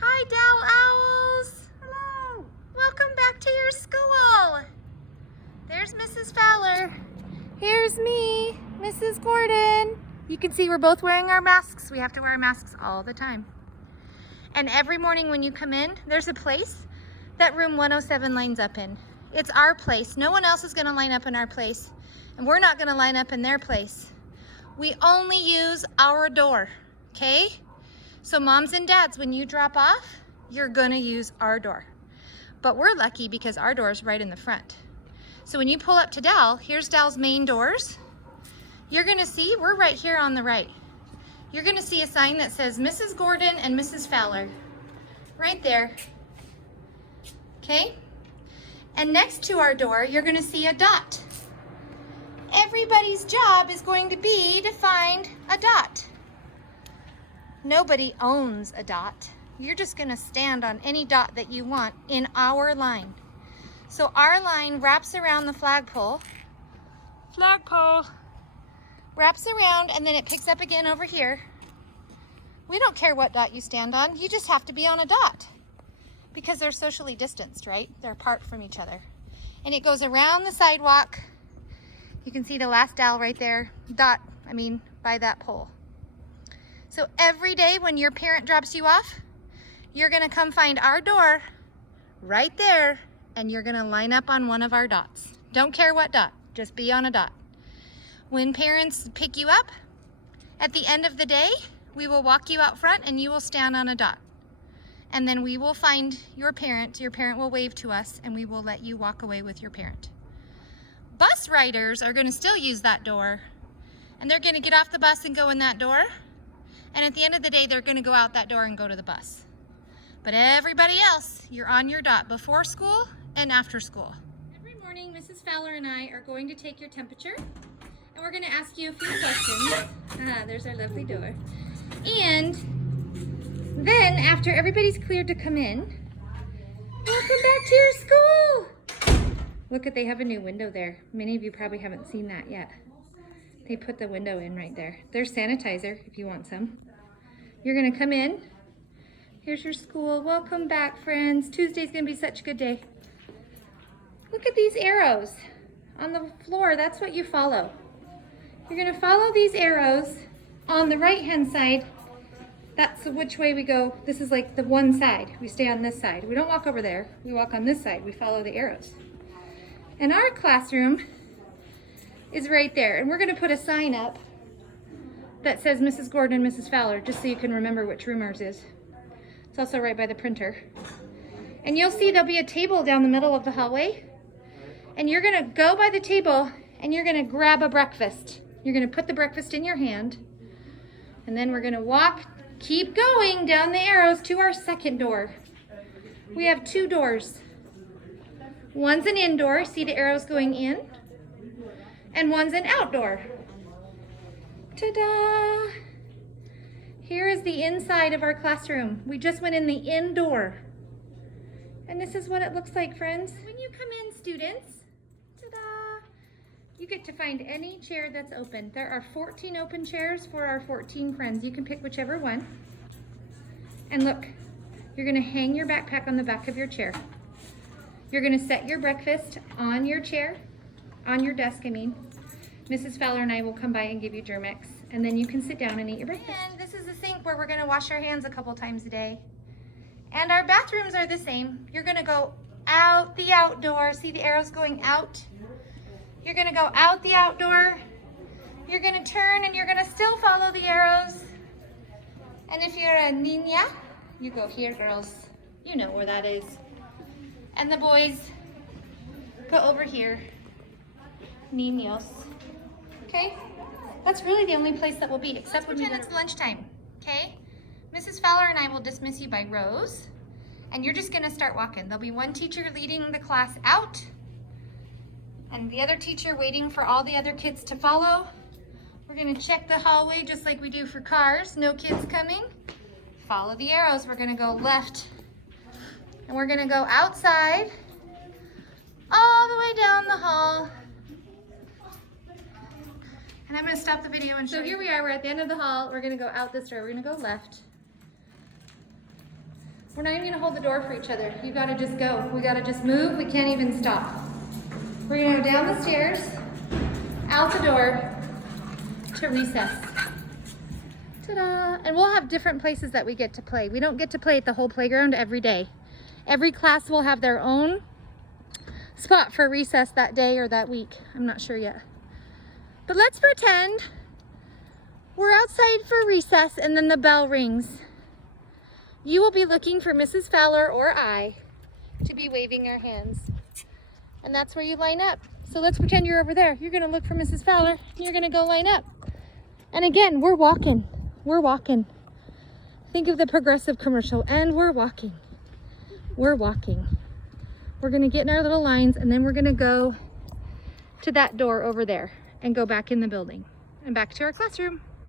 Hi, Dow Owls. Hello. Welcome back to your school. There's Mrs. Fowler. Here's me, Mrs. Gordon. You can see we're both wearing our masks. We have to wear masks all the time. And every morning when you come in, there's a place that room 107 lines up in. It's our place. No one else is going to line up in our place. And we're not going to line up in their place. We only use our door, okay? So moms and dads, when you drop off, you're going to use our door. But we're lucky because our door is right in the front. So when you pull up to Dal, here's Dal's main doors. You're going to see, we're right here on the right. You're going to see a sign that says Mrs. Gordon and Mrs. Fowler. Right there. Okay? And next to our door, you're going to see a dot. Everybody's job is going to be to find a dot. Nobody owns a dot. You're just going to stand on any dot that you want in our line. So our line wraps around the flagpole. Flagpole. Wraps around and then it picks up again over here. We don't care what dot you stand on. You just have to be on a dot. Because they're socially distanced, right? They're apart from each other. And it goes around the sidewalk. You can see the last dowel right there. By that pole. So every day when your parent drops you off, you're gonna come find our door right there and you're gonna line up on one of our dots. Don't care what dot, just be on a dot. When parents pick you up, at the end of the day, we will walk you out front and you will stand on a dot. And then we will find your parent will wave to us, and we will let you walk away with your parent. Bus riders are gonna still use that door, and they're gonna get off the bus and go in that door, and at the end of the day, they're gonna go out that door and go to the bus. But everybody else, you're on your dot before school and after school. Every morning, Mrs. Fowler and I are going to take your temperature, and we're gonna ask you a few questions. There's our lovely door. And then, after everybody's cleared to come in, welcome back to your school. Look they have a new window there. Many of you probably haven't seen that yet. They put the window in right there. There's sanitizer if you want some. You're gonna come in. Here's your school. Welcome back, friends. Tuesday's gonna be such a good day. Look at these arrows on the floor. That's what you follow. You're gonna follow these arrows on the right-hand side. That's which way we go. This is like the one side. We stay on this side. We don't walk over there. We walk on this side. We follow the arrows. And our classroom is right there. And we're going to put a sign up that says Mrs. Gordon and Mrs. Fowler, just so you can remember which room ours is. It's also right by the printer. And you'll see there'll be a table down the middle of the hallway. And you're going to go by the table and you're going to grab a breakfast. You're going to put the breakfast in your hand. And then we're going to keep going down the arrows to our second door. We have two doors. One's an indoor, see the arrows going in, and one's an outdoor. Ta-da! Here is the inside of our classroom. We just went in the indoor. And this is what it looks like, friends. When you come in, students, ta-da! You get to find any chair that's open. There are 14 open chairs for our 14 friends. You can pick whichever one. And look, you're gonna hang your backpack on the back of your chair. You're gonna set your breakfast on your chair, on your desk, Mrs. Fowler and I will come by and give you Germ-X, and then you can sit down and eat your breakfast. And this is the sink where we're gonna wash our hands a couple times a day. And our bathrooms are the same. You're gonna go out the outdoor. See the arrows going out? You're gonna go out the outdoor. You're gonna turn and you're gonna still follow the arrows. And if you're a niña, you go here, girls. You know where that is. And the boys go over here. Niños. Okay? That's really the only place that we'll be, except when it's lunchtime. Okay? Mrs. Fowler and I will dismiss you by rows. And you're just gonna start walking. There'll be one teacher leading the class out, and the other teacher waiting for all the other kids to follow. We're gonna check the hallway just like we do for cars. No kids coming. Follow the arrows. We're gonna go left. And we're gonna go outside, all the way down the hall. And I'm gonna stop the video and show you. So here we are, we're at the end of the hall. We're gonna go out this door. We're gonna go left. We're not even gonna hold the door for each other. You gotta just go. We gotta just move. We can't even stop. We're gonna go down the stairs, out the door, to recess. Ta-da! And we'll have different places that we get to play. We don't get to play at the whole playground every day. Every class will have their own spot for recess that day or that week. I'm not sure yet. But let's pretend we're outside for recess and then the bell rings. You will be looking for Mrs. Fowler or I to be waving our hands. And that's where you line up. So let's pretend you're over there. You're gonna look for Mrs. Fowler and you're gonna go line up. And again, we're walking. We're walking. Think of the Progressive commercial, and we're walking. We're walking. We're gonna get in our little lines and then we're gonna go to that door over there and go back in the building and back to our classroom.